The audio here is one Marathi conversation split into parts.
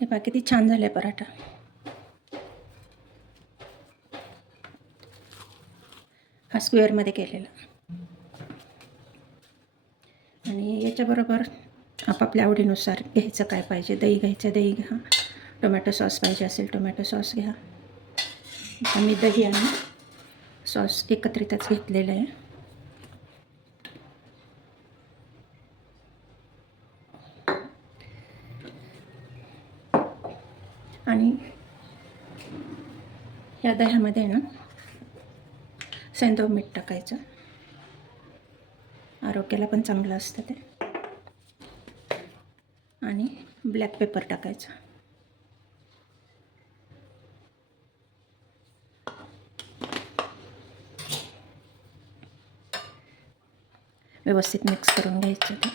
हे पहा किती छान झालं आहे पराठा. हा स्क्वेअरमध्ये केलेला. आणि याच्याबरोबर आपापल्या आवडीनुसार घ्यायचं काय पाहिजे. दही घ्यायचं दही घ्या. टोमॅटो सॉस पाहिजे असेल टोमॅटो सॉस घ्या. आम्ही दही आणि सॉस एकत्रितच घेतलेलं आहे. आणि या दह्यामध्ये ना सेंदव मीठ टाकायचं. आरोग्याला पण चांगलं असतं ते. आणि ब्लॅक पेपर टाकायचं. व्यवस्थित मिक्स करून घ्यायचं ते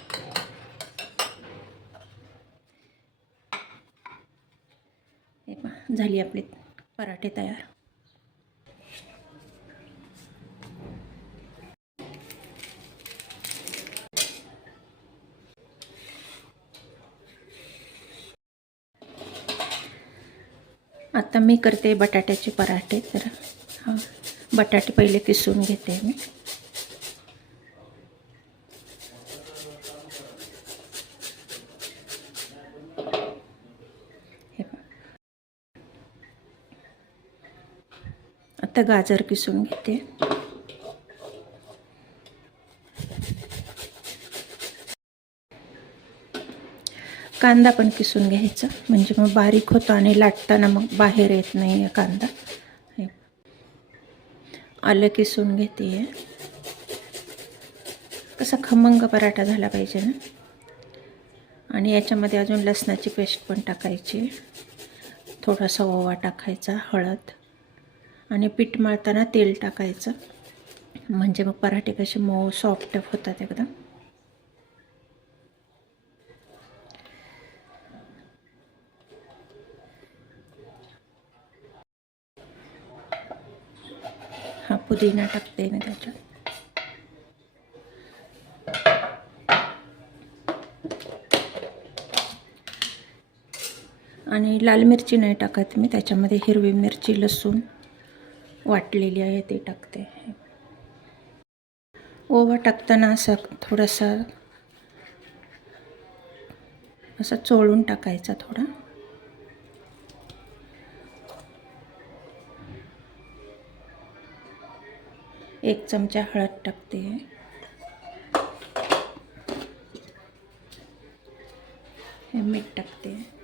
हे पहा झाली आपली पराठे तयार. आता मी करते बटाट्याचे पराठे तर बटाटे पहिले किसून घेते मी हे पहा. आता गाजर किसून घेते. कांदा पण किसून घ्यायचा. म्हणजे मग बारीक होतो आणि लाटताना मग बाहेर येत नाही आहे कांदा. आलं किसून घेते कसा खमंग पराठा झाला पाहिजे ना. आणि याच्यामध्ये अजून लसणाची पेस्ट पण टाकायची. थोडासा ओवा टाकायचा हळद. आणि पीठ मळताना तेल टाकायचं. म्हणजे मग पराठे कसे मऊ सॉफ्ट होतात एकदम. हा पुदिना टाकते मी त्याच्यात. आणि लाल मिरची नाही टाकत मी त्याच्यामध्ये हिरवी मिरची लसूण. वाटलेली आहे ती टाकते. ओवा टाकताना असं थोडासा असं चोळून टाकायचा थोडा. एक चमचा हळद टाकते. हे मीठ टाकते.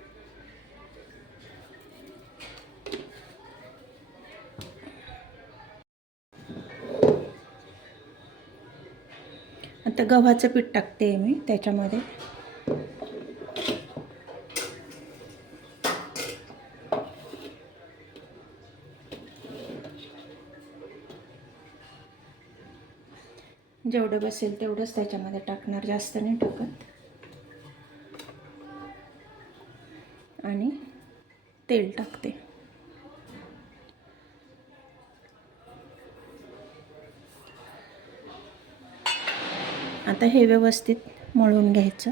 तर गव्हाचं पीठ टाकते मी त्याच्यामध्ये. जेवढं बसेल तेवढंच त्याच्यामध्ये टाकणार जास्त नाही टाकत. आणि तेल टाकते. आता हे व्यवस्थित मळून घ्यायचं.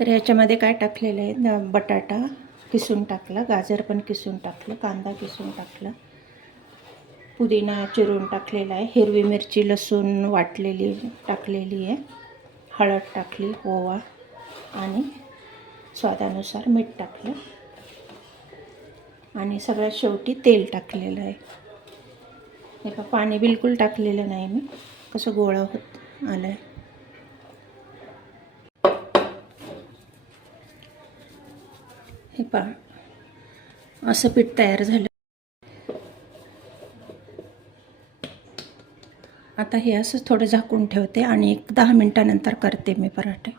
तर याच्यामध्ये काय टाकलेलं आहे? द- बटाटा किसून टाकला गाजर पण किसून टाकलं कांदा किसून टाकला. पुदिना चिरून टाकलेला आहे. हिरवी मिरची लसूण वाटलेली टाकलेली आहे. हळद टाकली ओवा आणि स्वादानुसार मीठ टाकलं. आणि सगळ्यात शेवटी तेल टाकलेलं आहे. हे पा पाणी बिलकुल टाकलेलं नाही मी. कसं गोळा होत आलं आहे हे पहा असं पीठ तयार झालं. आता हे असं थोडं झाकून ठेवते आणि एक दहा मिनटानंतर करते मी पराठे.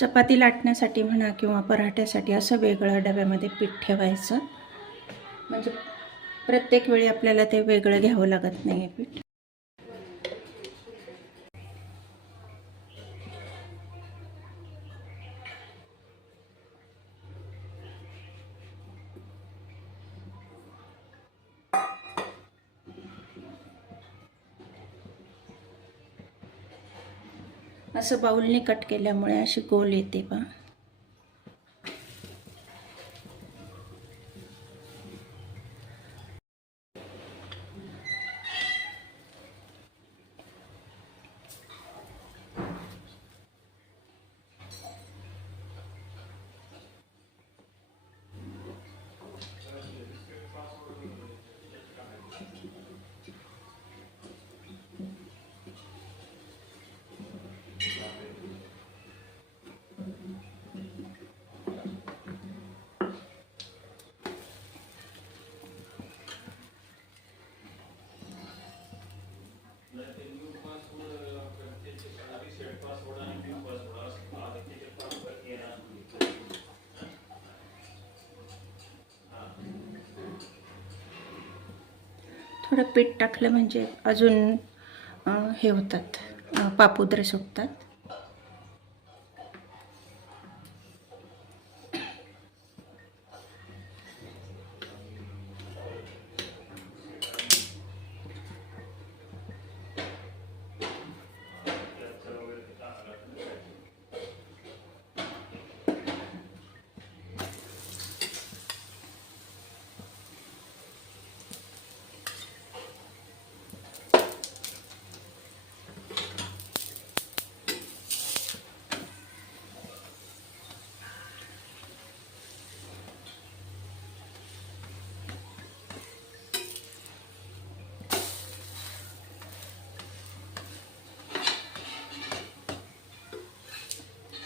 चपाती लाटण्यासाठी म्हणा किंवा पराठ्यासाठी असं वेगळं डब्यामध्ये पीठ ठेवायचं. म्हणजे प्रत्येक वेळी आपल्याला ते वेगळं घ्यावं लागत नाही आहे पीठ. असं बाऊलने कट केल्यामुळे अशी गोल येते बा. थोडं पीठ टाकलं म्हणजे अजून हे होतात पापुद्रे सुकतात.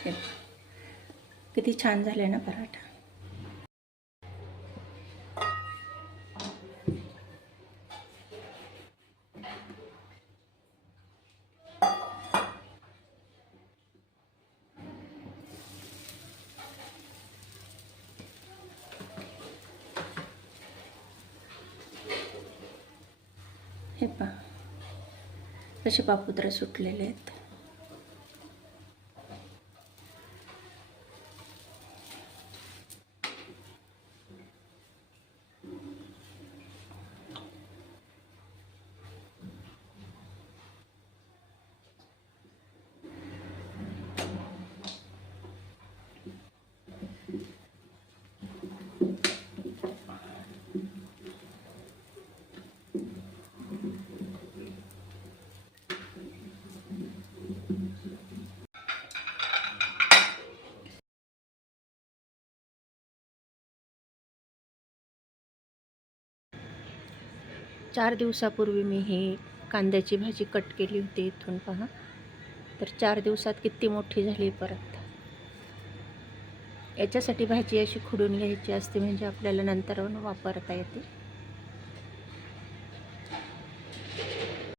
हे किती छान झाले ना पराठा. हे पहा. कसे पापुत्र सुटलेले आहेत. चार दिवसापूर्वी मी ही कांद्याची भाजी कट केली होती इथून पहा. तर चार दिवसात किती मोठी झाली परत. याच्यासाठी भाजी अशी खुडून घ्यायची असते म्हणजे आपल्याला नंतर वापरता येते.